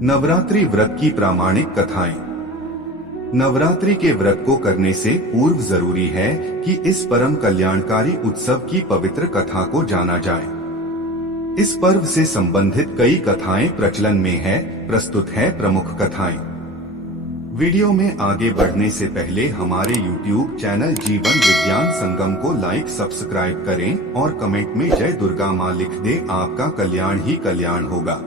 नवरात्रि व्रत की प्रामाणिक कथाएं। नवरात्रि के व्रत को करने से पूर्व जरूरी है कि इस परम कल्याणकारी उत्सव की पवित्र कथा को जाना जाए। इस पर्व से संबंधित कई कथाएं प्रचलन में है। प्रस्तुत है प्रमुख कथाएं। वीडियो में आगे बढ़ने से पहले हमारे YouTube चैनल जीवन विज्ञान संगम को लाइक सब्सक्राइब करें और कमेंट में जय दुर्गा माँ लिख दे। आपका कल्याण ही कल्याण होगा।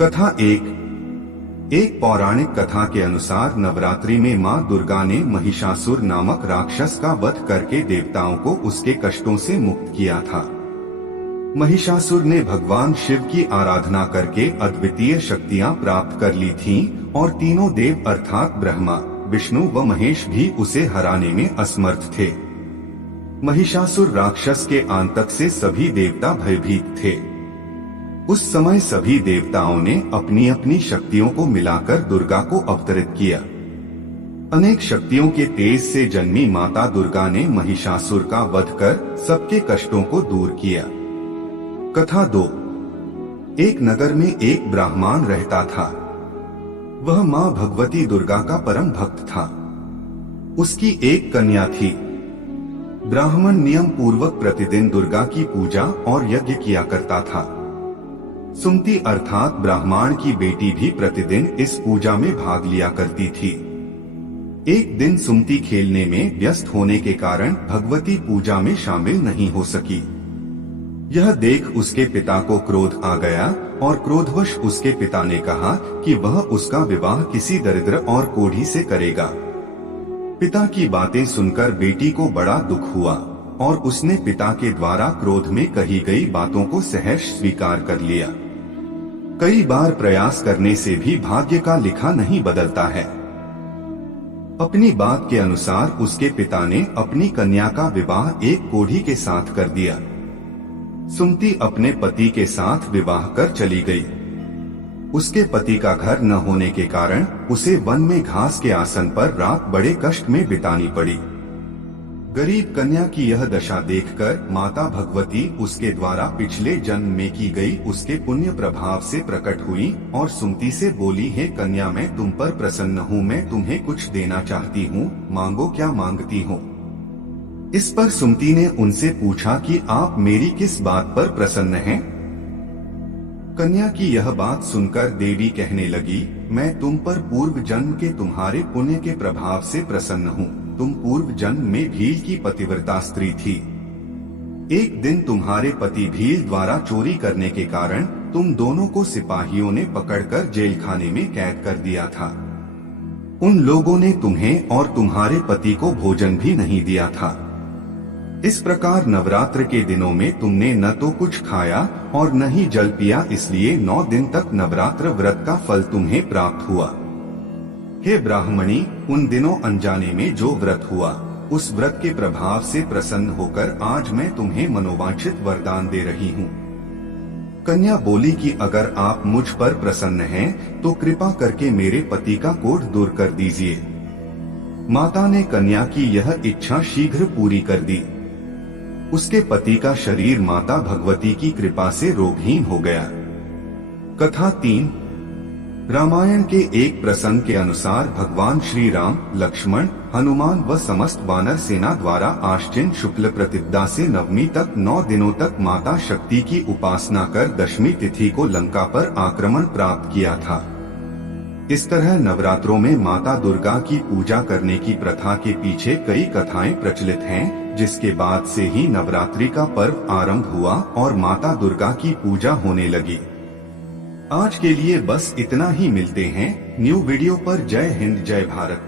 कथा एक पौराणिक कथा के अनुसार नवरात्रि में मां दुर्गा ने महिषासुर नामक राक्षस का वध करके देवताओं को उसके कष्टों से मुक्त किया था। महिषासुर ने भगवान शिव की आराधना करके अद्वितीय शक्तियां प्राप्त कर ली थीं और तीनों देव अर्थात ब्रह्मा, विष्णु व महेश भी उसे हराने में असमर्थ थे। महिषासुर राक्षस के आतंक से सभी देवता भयभीत थे। उस समय सभी देवताओं ने अपनी अपनी शक्तियों को मिलाकर दुर्गा को अवतरित किया। अनेक शक्तियों के तेज से जन्मी माता दुर्गा ने महिषासुर का वध कर सबके कष्टों को दूर किया। कथा 2। एक नगर में एक ब्राह्मण रहता था। वह मां भगवती दुर्गा का परम भक्त था। उसकी एक कन्या थी। ब्राह्मण नियम पूर्वक प्रतिदिन दुर्गा की पूजा और यज्ञ किया करता था। सुमति अर्थात ब्राह्मण की बेटी भी प्रतिदिन इस पूजा में भाग लिया करती थी। एक दिन सुमति खेलने में व्यस्त होने के कारण भगवती पूजा में शामिल नहीं हो सकी। यह देख उसके पिता को क्रोध आ गया और क्रोधवश उसके पिता ने कहा कि वह उसका विवाह किसी दरिद्र और कोढ़ी से करेगा। पिता की बातें सुनकर बेटी को बड़ा दुख हुआ और उसने पिता के द्वारा क्रोध में कही गई बातों को सहर्ष स्वीकार कर लिया। कई बार प्रयास करने से भी भाग्य का लिखा नहीं बदलता है। अपनी बात के अनुसार उसके पिता ने अपनी कन्या का विवाह एक कोढ़ी के साथ कर दिया। सुमति अपने पति के साथ विवाह कर चली गई। उसके पति का घर न होने के कारण उसे वन में घास के आसन पर रात बड़े कष्ट में बितानी पड़ी। गरीब कन्या की यह दशा देखकर माता भगवती उसके द्वारा पिछले जन्म में की गई उसके पुण्य प्रभाव से प्रकट हुई और सुमति से बोली, हे कन्या, मैं तुम पर प्रसन्न हूँ। मैं तुम्हें कुछ देना चाहती हूँ, मांगो क्या मांगती हो। इस पर सुमति ने उनसे पूछा कि आप मेरी किस बात पर प्रसन्न हैं? कन्या की यह बात सुनकर देवी कहने लगी, मैं तुम पर पूर्व जन्म के तुम्हारे पुण्य के प्रभाव से प्रसन्न हूँ। तुम पूर्व जन्म में भील की पतिव्रता स्त्री थी। एक दिन तुम्हारे पति भील द्वारा चोरी करने के कारण तुम दोनों को सिपाहियों ने पकड़कर जेल खाने में कैद कर दिया था। उन लोगों ने तुम्हें और तुम्हारे पति को भोजन भी नहीं दिया था। इस प्रकार नवरात्र के दिनों में तुमने न तो कुछ खाया और न ही जल पिया, इसलिए 9 दिन तक नवरात्र व्रत का फल तुम्हें प्राप्त हुआ। हे ब्राह्मणी, उन दिनों अनजाने में जो व्रत हुआ, उस व्रत के प्रभाव से प्रसन्न होकर आज मैं तुम्हें मनोवांछित वरदान दे रही हूँ। कन्या बोली कि अगर आप मुझ पर प्रसन्न हैं, तो कृपा करके मेरे पति का कोढ़ दूर कर दीजिए। माता ने कन्या की यह इच्छा शीघ्र पूरी कर दी। उसके पति का शरीर माता भगवती की कृपा से रोगहीन हो गया। कथा 3। रामायण के एक प्रसंग के अनुसार भगवान श्री राम, लक्ष्मण, हनुमान व समस्त वानर सेना द्वारा आश्विन शुक्ल प्रतिपदा से नवमी तक 9 दिनों तक माता शक्ति की उपासना कर दशमी तिथि को लंका पर आक्रमण प्राप्त किया था। इस तरह नवरात्रों में माता दुर्गा की पूजा करने की प्रथा के पीछे कई कथाएं प्रचलित हैं, जिसके बाद से ही नवरात्रि का पर्व आरंभ हुआ और माता दुर्गा की पूजा होने लगी। आज के लिए बस इतना ही। मिलते हैं न्यू वीडियो पर। जय हिंद, जय भारत।